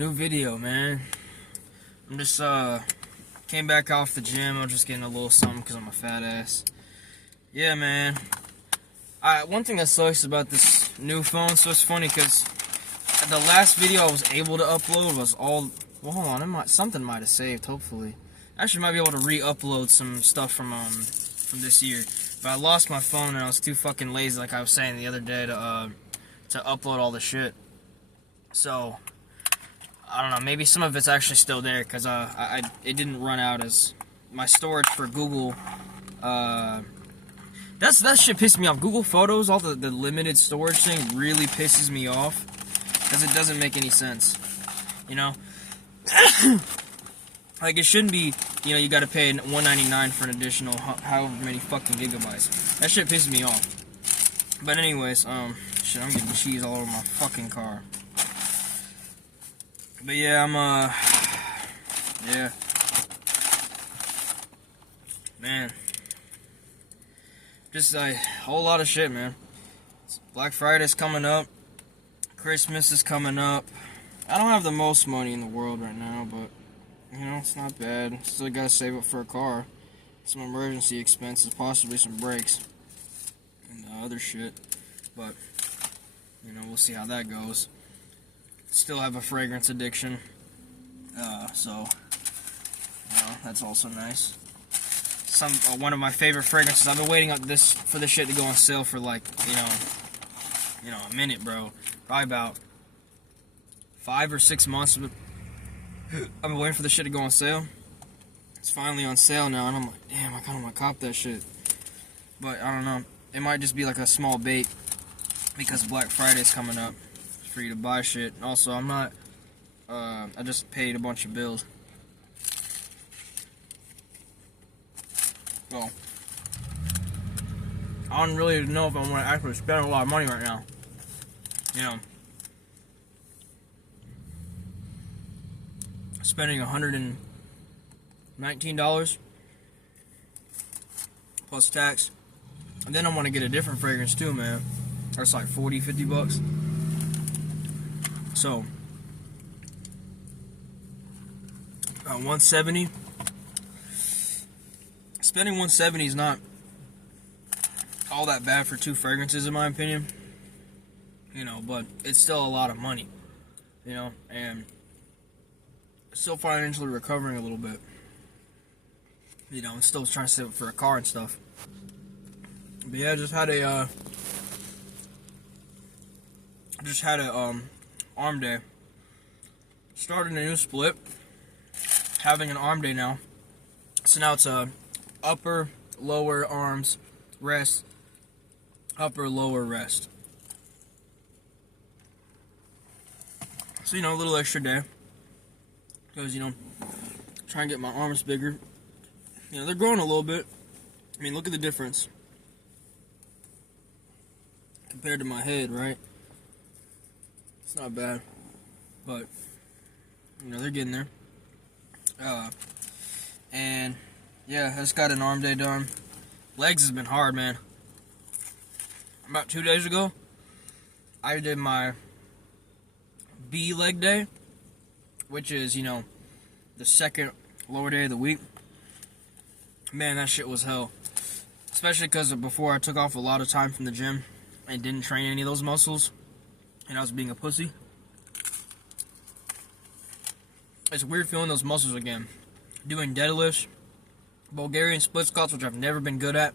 New video, man. I'm just, came back off the gym. I'm just getting a little something because I'm a fat ass. Yeah, man. One thing that sucks about this new phone, so it's funny because the last video I was able to upload was all, well, hold on, something might have saved, hopefully. Actually, might be able to re-upload some stuff from this year. But I lost my phone and I was too fucking lazy, like I was saying the other day, to upload all the shit. So, I don't know, maybe some of it's actually still there, because it didn't run out as my storage for Google. That shit pissed me off. Google Photos, all the limited storage thing really pisses me off, because it doesn't make any sense, you know? Like, it shouldn't be, you know, you gotta pay $199 for an additional however many fucking gigabytes. That shit pisses me off. But anyways, shit, I'm getting cheese all over my fucking car. But yeah, yeah. Man. Just a whole lot of shit, man. Black Friday's coming up. Christmas is coming up. I don't have the most money in the world right now, but, you know, it's not bad. Still gotta save up for a car. Some emergency expenses, possibly some brakes. And other shit. But, you know, we'll see how that goes. Still have a fragrance addiction, so, you know, that's also nice. One of my favorite fragrances. I've been waiting for this shit to go on sale for like, you know, a minute, bro. Probably about 5 or 6 months. I've been waiting for this shit to go on sale. It's finally on sale now, and I'm like, damn, I kind of want to cop that shit. But I don't know. It might just be like a small bait because Black Friday's coming up for you to buy shit. Also, I'm not, I just paid a bunch of bills. Well, I don't really know if I want to actually spend a lot of money right now. You know, spending $119 plus tax. And then I want to get a different fragrance too, man. That's like 40, 50 bucks. So, 170. Spending 170 is not all that bad for 2 fragrances, in my opinion. You know, but it's still a lot of money. You know, and still financially recovering a little bit. You know, I'm still trying to save up for a car and stuff. But yeah, I just had a arm day. Started a new split. Having an arm day now. So now it's upper, lower arms, rest, upper, lower, rest. So, you know, a little extra day. Because, you know, trying to get my arms bigger. You know, they're growing a little bit. I mean, look at the difference compared to my head, right? It's not bad. But, you know, they're getting there. And, yeah, I just got an arm day done. Legs has been hard, man. About 2 days ago, I did my B leg day, which is, you know, the second lower day of the week. Man, that shit was hell. Especially because before I took off a lot of time from the gym and didn't train any of those muscles, and I was being a pussy. It's weird feeling those muscles again. Doing deadlifts, Bulgarian split squats, which I've never been good at,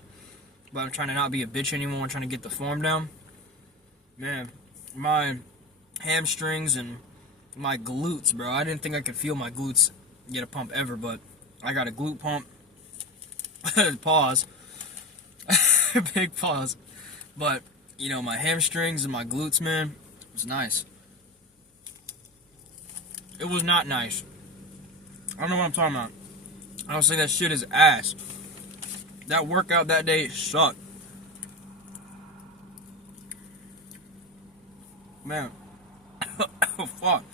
but I'm trying to not be a bitch anymore. I'm trying to get the form down. Man, my hamstrings and my glutes, bro. I didn't think I could feel my glutes get a pump ever, but I got a glute pump. Pause. Big pause. But, you know, my hamstrings and my glutes, man, it was nice. It was not nice. I don't know what I'm talking about. I was saying that shit is ass. That workout that day sucked. Man. Oh, fuck.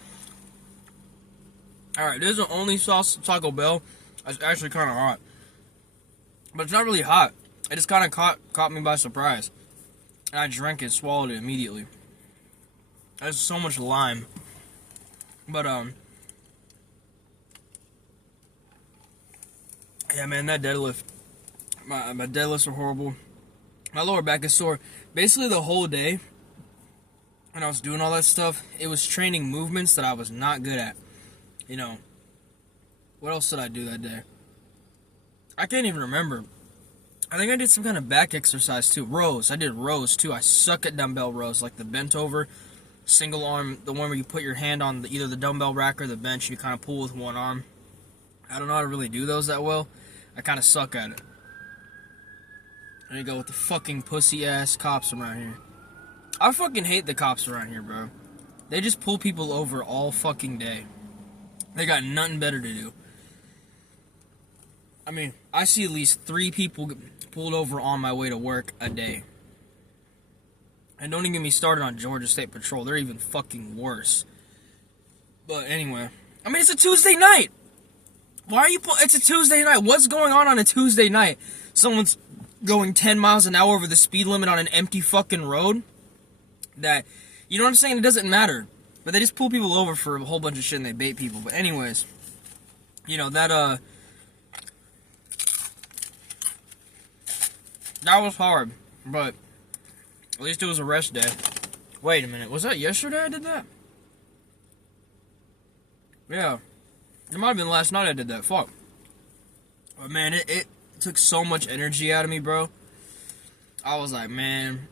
Alright, this is the only sauce Taco Bell that's actually kind of hot. But it's not really hot. It just kind of caught me by surprise. And I drank it, swallowed it immediately. There's so much lime. But, yeah, man, that deadlift. My deadlifts are horrible. My lower back is sore. Basically, the whole day, when I was doing all that stuff, it was training movements that I was not good at. You know, what else did I do that day? I can't even remember. I think I did some kind of back exercise too. Rows. I did rows too. I suck at dumbbell rows, like the bent over, single arm, the one where you put your hand on either the dumbbell rack or the bench. You kind of pull with one arm. I don't know how to really do those that well. I kind of suck at it. There you go with the fucking pussy ass cops around here. I fucking hate the cops around here, bro. They just pull people over all fucking day. They got nothing better to do. I mean, I see at least 3 people pulled over on my way to work a day. And don't even get me started on Georgia State Patrol. They're even fucking worse. But anyway, I mean, it's a Tuesday night. Why are you it's a Tuesday night. What's going on a Tuesday night? Someone's going 10 miles an hour over the speed limit on an empty fucking road? That, you know what I'm saying? It doesn't matter. But they just pull people over for a whole bunch of shit and they bait people. But anyways, you know, that was hard. But at least it was a rest day. Wait a minute. Was that yesterday I did that? Yeah. It might have been last night I did that. Fuck. But man, it took so much energy out of me, bro. I was like, man,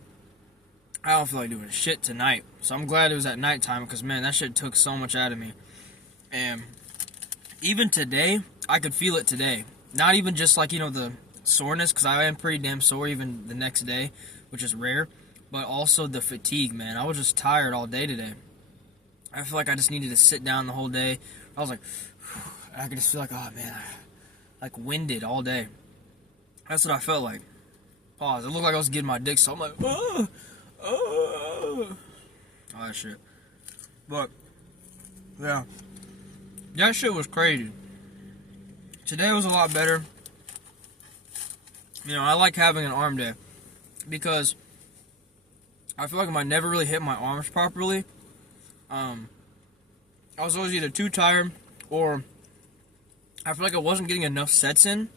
I don't feel like doing shit tonight. So I'm glad it was at nighttime because, man, that shit took so much out of me. And even today, I could feel it today. Not even just like, you know, the soreness, because I am pretty damn sore even the next day, which is rare. But also the fatigue, man. I was just tired all day today. I feel like I just needed to sit down the whole day. I was like, I could just feel like, oh, man, like winded all day. That's what I felt like. Pause. It looked like I was getting my dick, so I'm like, all that shit. But, yeah. That shit was crazy. Today was a lot better. You know, I like having an arm day. Because I feel like I never really hit my arms properly. I was always either too tired or I feel like I wasn't getting enough sets in.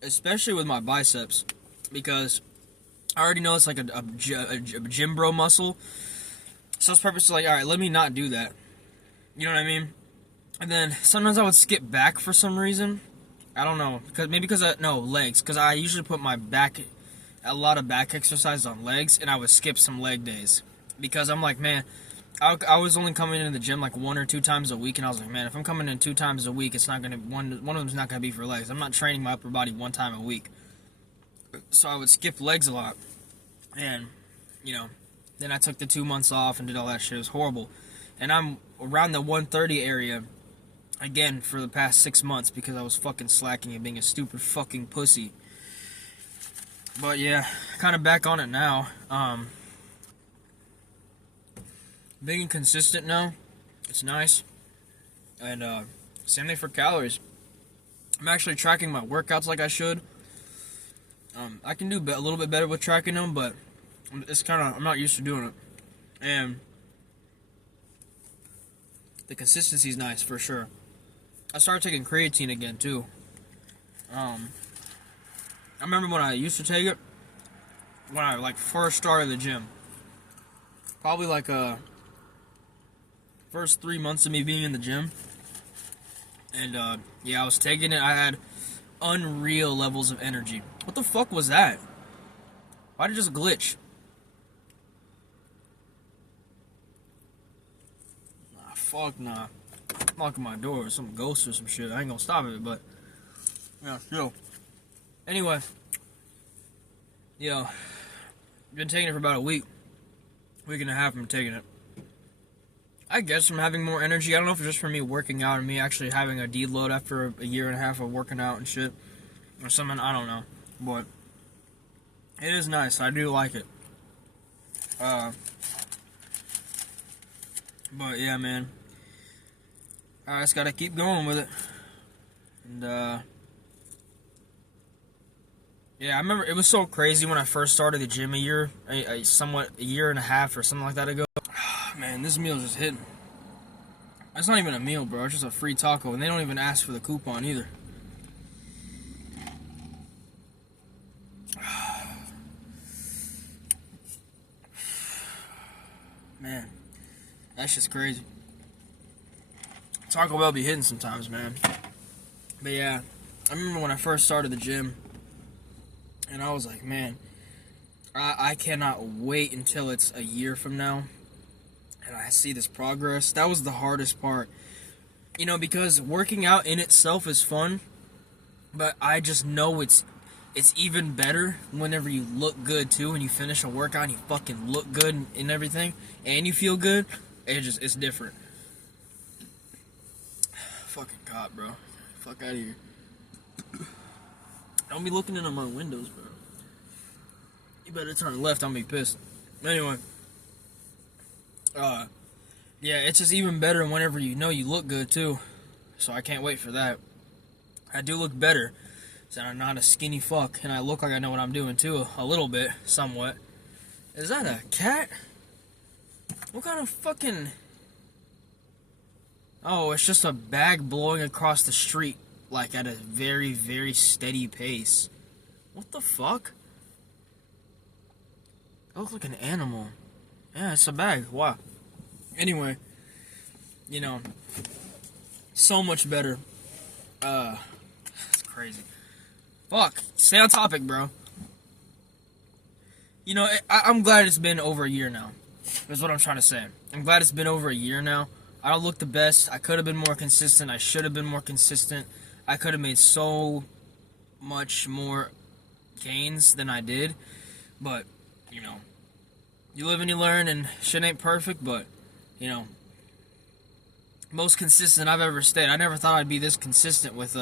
Especially with my biceps. Because I already know it's like a gym bro muscle. So it's purposely like, alright, let me not do that. You know what I mean? And then sometimes I would skip back for some reason. I don't know. Legs. Because I usually put a lot of back exercises on legs. And I would skip some leg days. Because I'm like, man, I was only coming into the gym like 1 or 2 times a week. And I was like, man, if I'm coming in 2 times a week, it's not going to, one of them's not going to be for legs. I'm not training my upper body 1 time a week. So I would skip legs a lot. And, you know, then I took the 2 months off and did all that shit. It was horrible. And I'm around the 130 area again for the past 6 months because I was fucking slacking and being a stupid fucking pussy. But yeah, kind of back on it now. Being consistent now, it's nice. And same thing for calories. I'm actually tracking my workouts like I should. I can do a little bit better with tracking them, but I'm not used to doing it. And the consistency is nice for sure. I started taking creatine again too. I remember when I used to take it when I first started the gym. Probably first 3 months of me being in the gym. And yeah, I was taking it. I had unreal levels of energy. What the fuck was that? Why did it just glitch? Fuck nah. I'm locking my door with some ghost or some shit. I ain't gonna stop it, but yeah, still. Anyway, you know, been taking it for about a week and a half. I'm taking it. I guess I'm having more energy. I don't know if it's just from me working out and me actually having a deload after a year and a half of working out and shit, or something. I don't know, but it is nice. I do like it. But yeah, man. I just gotta keep going with it. And yeah, I remember it was so crazy when I first started the gym a year and a half or something like that ago. Man, this meal just hitting. It's not even a meal, bro. It's just a free taco, and they don't even ask for the coupon either. Man, that's just crazy. Taco Bell be hitting sometimes, man. But yeah, I remember when I first started the gym, and I was like, man, I cannot wait until it's a year from now, and I see this progress. That was the hardest part. You know, because working out in itself is fun, but I just know it's even better whenever you look good too. When you finish a workout and you fucking look good and everything, and you feel good, it's different. Fucking cop, bro. Fuck out of here. Don't be looking into my windows, bro. You better turn left, I'm gonna be pissed. Anyway. Yeah, it's just even better whenever you know you look good too. So I can't wait for that. I do look better. So I'm not a skinny fuck, and I look like I know what I'm doing too, a little bit, somewhat. Is that a cat? What kind of fucking... Oh, it's just a bag blowing across the street, like at a very, very steady pace. What the fuck? That looks like an animal. Yeah, it's a bag. Wow. Anyway, you know, so much better. It's crazy. Fuck. Stay on topic, bro. You know, I'm glad it's been over a year now. That's what I'm trying to say. I'm glad it's been over a year now. I don't look the best. I could have been more consistent. I should have been more consistent. I could have made so much more gains than I did. But, you know, you live and you learn, and shit ain't perfect, but, you know, most consistent I've ever stayed. I never thought I'd be this consistent with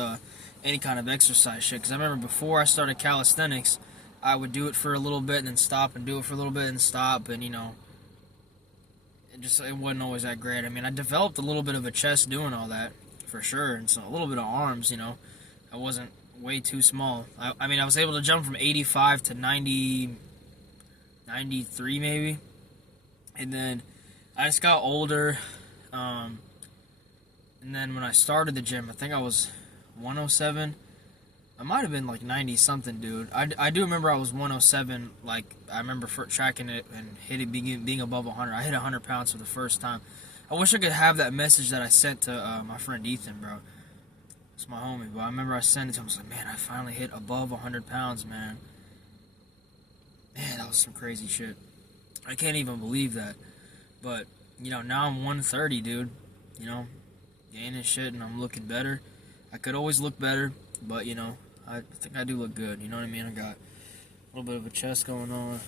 any kind of exercise shit. Because I remember before I started calisthenics, I would do it for a little bit and then stop, and do it for a little bit and stop, and, you know, it wasn't always that great. I mean, I developed a little bit of a chest doing all that, for sure, and so a little bit of arms, you know. I wasn't way too small. I mean, I was able to jump from 85 to 90, 93 maybe, and then I just got older, and then when I started the gym, I think I was 107. I might have been like 90 something, dude. I do remember I was 107. Like, I remember tracking it and being above 100. I hit 100 pounds for the first time. I wish I could have that message that I sent to my friend Ethan, bro. It's my homie, but I remember I sent it to him. I was like, man, I finally hit above 100 pounds, man. Man, that was some crazy shit. I can't even believe that. But, you know, now I'm 130, dude. You know, gaining shit, and I'm looking better. I could always look better, but, you know, I think I do look good. You know what I mean? I got a little bit of a chest going on.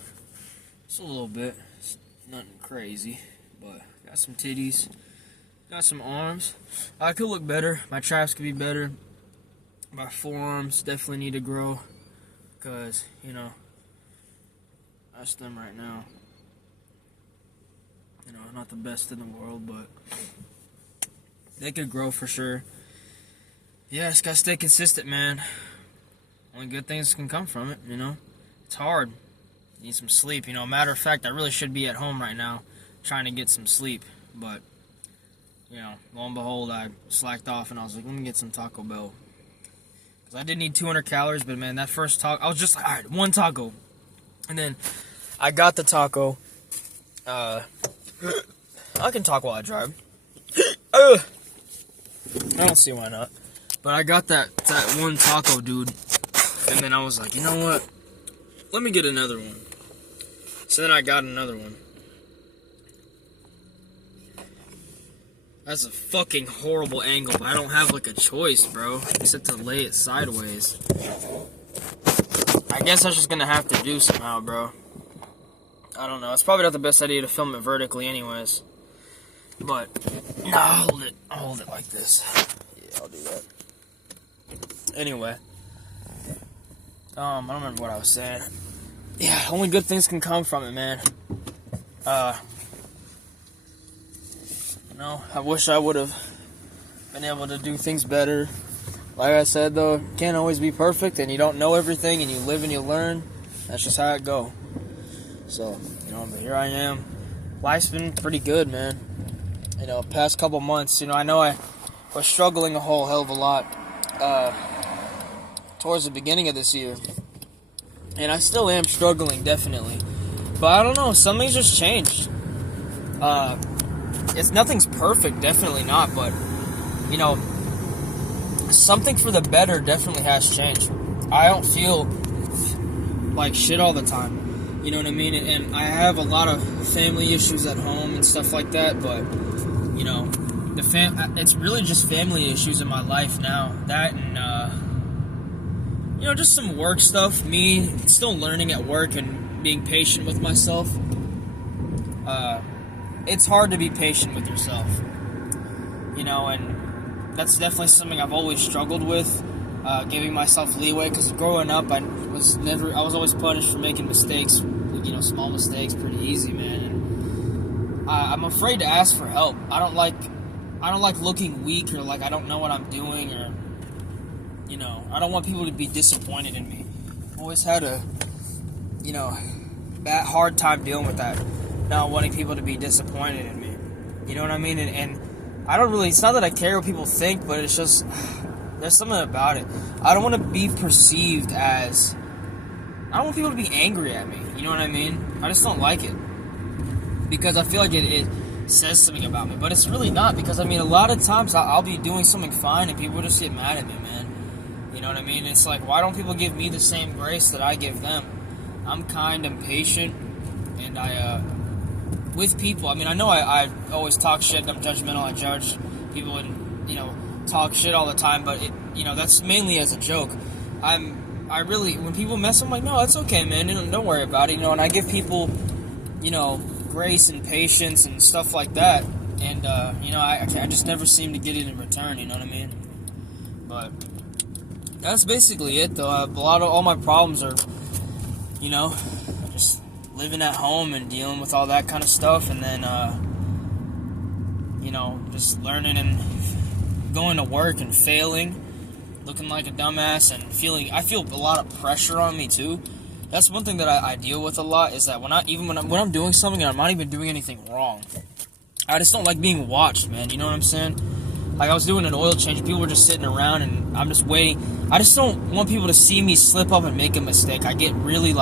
Just a little bit. It's nothing crazy, but got some titties. Got some arms. I could look better. My traps could be better. My forearms definitely need to grow, because, you know, that's them right now. You know, not the best in the world, but they could grow for sure. Yeah, just gotta stay consistent, man. Only good things can come from it, you know. It's hard. Need some sleep, you know. Matter of fact, I really should be at home right now trying to get some sleep, but, you know, lo and behold, I slacked off and I was like, let me get some Taco Bell. Because I did need 200 calories, but man, that first taco, I was just like, alright, one taco. And then I got the taco. I can talk while I drive. I don't see why not. But I got that one taco, dude. And then I was like, you know what? Let me get another one. So then I got another one. That's a fucking horrible angle, but I don't have like a choice, bro. Except to lay it sideways. I guess that's just gonna have to do somehow, bro. I don't know. It's probably not the best idea to film it vertically anyways. But, nah, I'll hold it like this. Yeah, I'll do that. Anyway. I don't remember what I was saying. Yeah, only good things can come from it, man. You know, I wish I would have been able to do things better. Like I said, though, you can't always be perfect, and you don't know everything, and you live and you learn. That's just how it go. So, you know, but here I am. Life's been pretty good, man. past couple months, I know I was struggling a whole hell of a lot towards the beginning of this year. And I still am struggling, definitely. But I don't know, something's just changed. Nothing's perfect, definitely not, but, something for the better definitely has changed. I don't feel like shit all the time, you know what I mean? And I have a lot of family issues at home and stuff like that, but, it's really just family issues in my life now. That and, just some work stuff. Me still learning at work and being patient with myself. It's hard to be patient with yourself, and that's definitely something I've always struggled with, giving myself leeway, because growing up, I was always punished for making mistakes, small mistakes, pretty easy, man, and I'm afraid to ask for help. I don't like looking weak, or like I don't know what I'm doing, or, I don't want people to be disappointed in me. I've always had a, that hard time dealing with that, not wanting people to be disappointed in me. You know what I mean? And I don't really, it's not that I care what people think, but it's just, there's something about it. I don't want to be perceived as, I don't want people to be angry at me. You know what I mean? I just don't like it. Because I feel like it says something about me. But it's really not, because, a lot of times I'll be doing something fine and people just get mad at me, man. You know what I mean? It's like, why don't people give me the same grace that I give them? I'm kind, I'm patient, and with people, I know I always talk shit, I'm judgmental, I judge people and, talk shit all the time, but that's mainly as a joke. I really, when people mess, I'm like, no, that's okay, man, don't worry about it, and I give people, grace and patience and stuff like that, and, I just never seem to get it in return, you know what I mean? But that's basically it, though. All my problems are, just living at home and dealing with all that kind of stuff, and then, just learning and going to work and failing, looking like a dumbass, and I feel a lot of pressure on me, too. That's one thing that I deal with a lot, is that when I'm doing something and I'm not even doing anything wrong, I just don't like being watched, man, you know what I'm saying? Like, I was doing an oil change, people were just sitting around, and I'm just waiting. I just don't want people to see me slip up and make a mistake. I get really,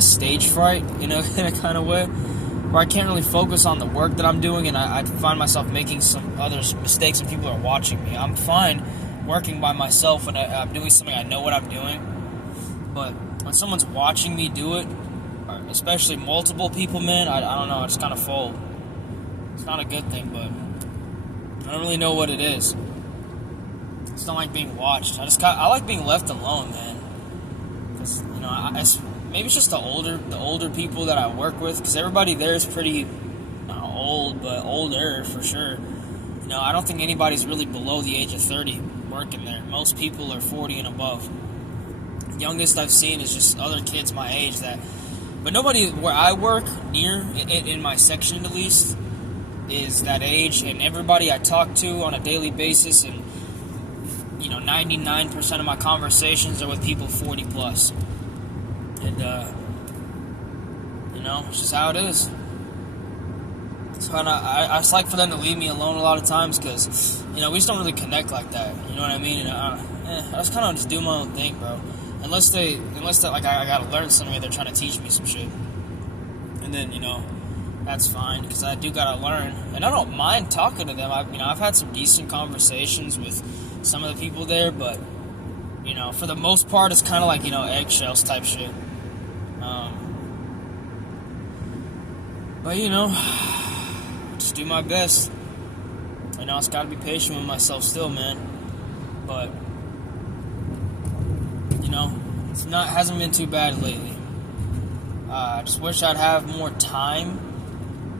stage fright, in a kind of way, where I can't really focus on the work that I'm doing, and I find myself making some other mistakes and people are watching me. I'm fine working by myself when I'm doing something, I know what I'm doing, but when someone's watching me do it, especially multiple people, man, I don't know, I just kind of fold. It's not a good thing, but I don't really know what it is. It's not like being watched. I like being left alone, man. Because, maybe it's just the older people that I work with, because everybody there is pretty, not old, but older for sure. I don't think anybody's really below the age of 30 working there. Most people are 40 and above. The youngest I've seen is just other kids my age but nobody where I work near, in my section at least, is that age, and everybody I talk to on a daily basis, and 99% of my conversations are with people 40 plus, and it's just how it is. So I just like for them to leave me alone a lot of times, because we just don't really connect like that, you know what I mean? And I just kind of just do my own thing, bro, unless they like I gotta learn something, they're trying to teach me some shit, and then that's fine, because I do gotta learn, and I don't mind talking to them. I've had some decent conversations with some of the people there, but for the most part, it's kind of like eggshells type shit. But just do my best. I just gotta be patient with myself still, man. But hasn't been too bad lately. I just wish I'd have more time,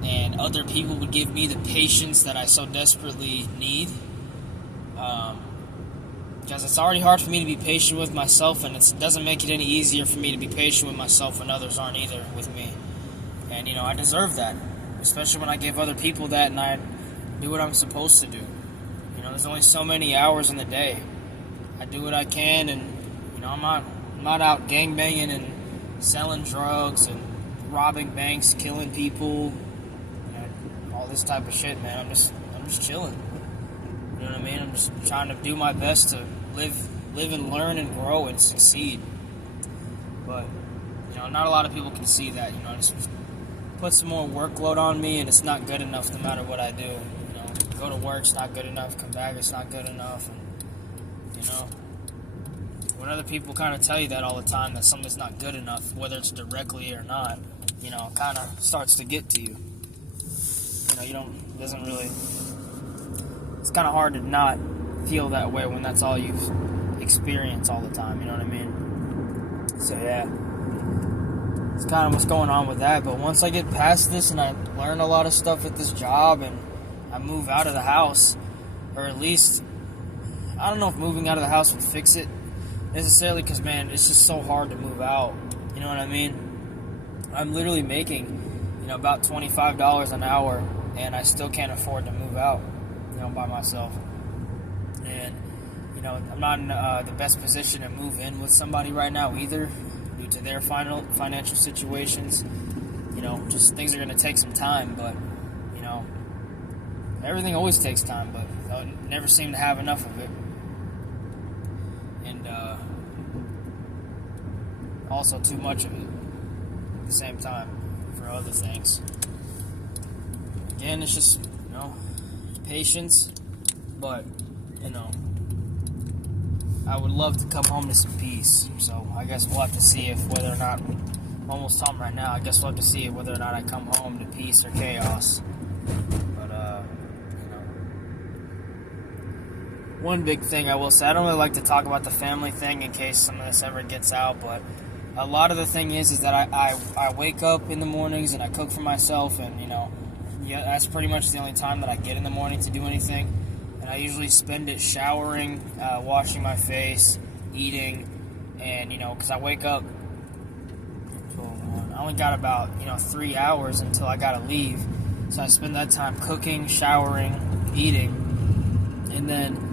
and other people would give me the patience that I so desperately need. Because it's already hard for me to be patient with myself, and it doesn't make it any easier for me to be patient with myself when others aren't either with me. And, I deserve that, especially when I give other people that and I do what I'm supposed to do. There's only so many hours in the day. I do what I can, and, I'm not out gangbanging and selling drugs and robbing banks, killing people, all this type of shit, man. I'm just chilling. You know what I mean? I'm just trying to do my best to live and learn and grow and succeed. But, not a lot of people can see that. Just put some more workload on me, and it's not good enough no matter what I do. Go to work, it's not good enough. Come back, it's not good enough. And, when other people kind of tell you that all the time, that something's not good enough, whether it's directly or not, it kind of starts to get to you. It doesn't really, it's kind of hard to not feel that way when that's all you've experienced all the time, you know what I mean? So, yeah, it's kind of what's going on with that. But once I get past this and I learn a lot of stuff at this job and I move out of the house, or at least, I don't know if moving out of the house would fix it necessarily, because, man, it's just so hard to move out, you know what I mean? I'm literally making, about $25 an hour, and I still can't afford to move out, by myself. And, I'm not in the best position to move in with somebody right now either, due to their financial situations. Just things are going to take some time, but, everything always takes time, but I never seem to have enough of it. And also too much of it at the same time for other things. Again, it's just, patience, but, I would love to come home to some peace. So I guess we'll have to see if whether or not, I'm almost home right now, I guess we'll have to see whether or not I come home to peace or chaos. One big thing I will say, I don't really like to talk about the family thing in case some of this ever gets out, but a lot of the thing is that I wake up in the mornings and I cook for myself, and, that's pretty much the only time that I get in the morning to do anything. And I usually spend it showering, washing my face, eating, and, because I wake up, I only got about, 3 hours until I gotta leave. So I spend that time cooking, showering, eating, and then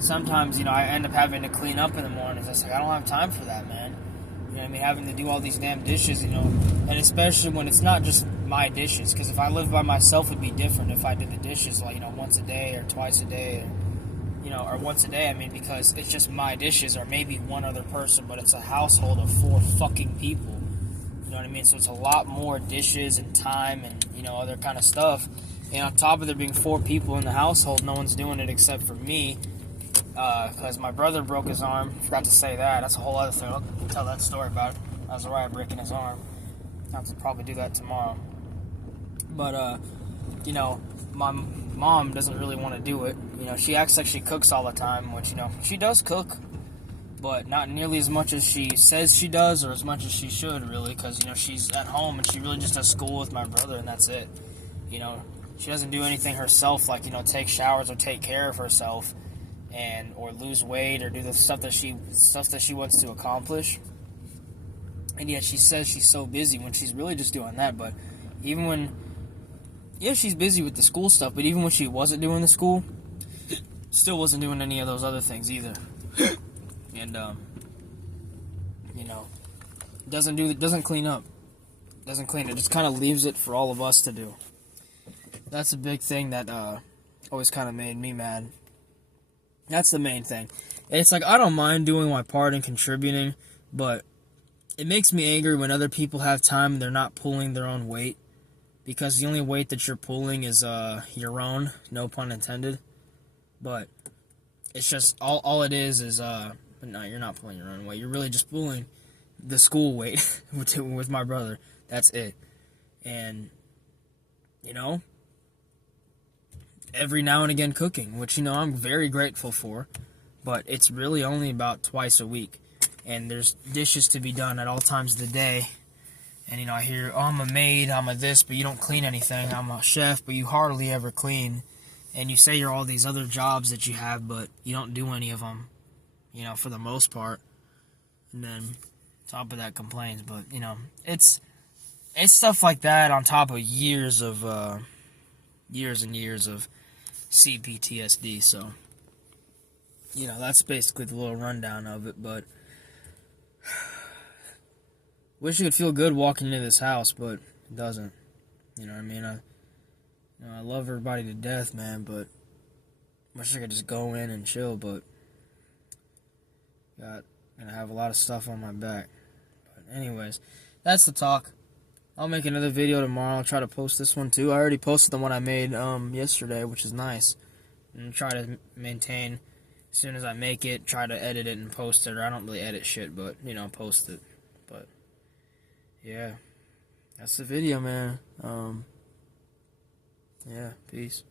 sometimes, I end up having to clean up in the mornings. It's like, I don't have time for that, man. Having to do all these damn dishes, and especially when it's not just my dishes, because if I lived by myself, it'd be different if I did the dishes, like, once a day or twice a day, or once a day, because it's just my dishes, or maybe one other person, but it's a household of 4 fucking people, you know what I mean? So it's a lot more dishes and time and, other kind of stuff, and on top of there being 4 people in the household, no one's doing it except for me, because my brother broke his arm. Forgot to say that. That's a whole other thing. I'll tell that story about it. I was right breaking his arm. I'll have to probably do that tomorrow. But, my mom doesn't really want to do it. She acts like she cooks all the time, which, she does cook, but not nearly as much as she says she does, or as much as she should, really, because, she's at home and she really just does school with my brother, and that's it. She doesn't do anything herself, like, take showers or take care of herself, or lose weight, or do the stuff that she wants to accomplish. And yet she says she's so busy when she's really just doing that. But even when, she's busy with the school stuff, but even when she wasn't doing the school, still wasn't doing any of those other things either. And doesn't clean up, doesn't clean it, just kind of leaves it for all of us to do. That's a big thing that always kind of made me mad. That's the main thing. And it's like, I don't mind doing my part and contributing, but it makes me angry when other people have time and they're not pulling their own weight, because the only weight that you're pulling is your own, no pun intended. But it's just, all it is but no, you're not pulling your own weight. You're really just pulling the school weight with my brother. That's it. And, every now and again cooking, which, I'm very grateful for, but it's really only about twice a week, and there's dishes to be done at all times of the day, and, I hear, oh, I'm a maid, I'm a this, but you don't clean anything, I'm a chef, but you hardly ever clean, and you say you're all these other jobs that you have, but you don't do any of them, for the most part, and then, top of that, complaints, but, it's stuff like that on top of years and years of CPTSD, so, that's basically the little rundown of it, but wish it could feel good walking into this house, but it doesn't, you know what I mean? You know, I love everybody to death, man, but I wish I could just go in and chill, but gonna have a lot of stuff on my back. But anyways, that's the talk. I'll make another video tomorrow. I'll try to post this one too. I already posted the one I made yesterday, which is nice. And try to maintain as soon as I make it, try to edit it and post it. Or I don't really edit shit, but you know, post it. But yeah, that's the video, man. Yeah, peace.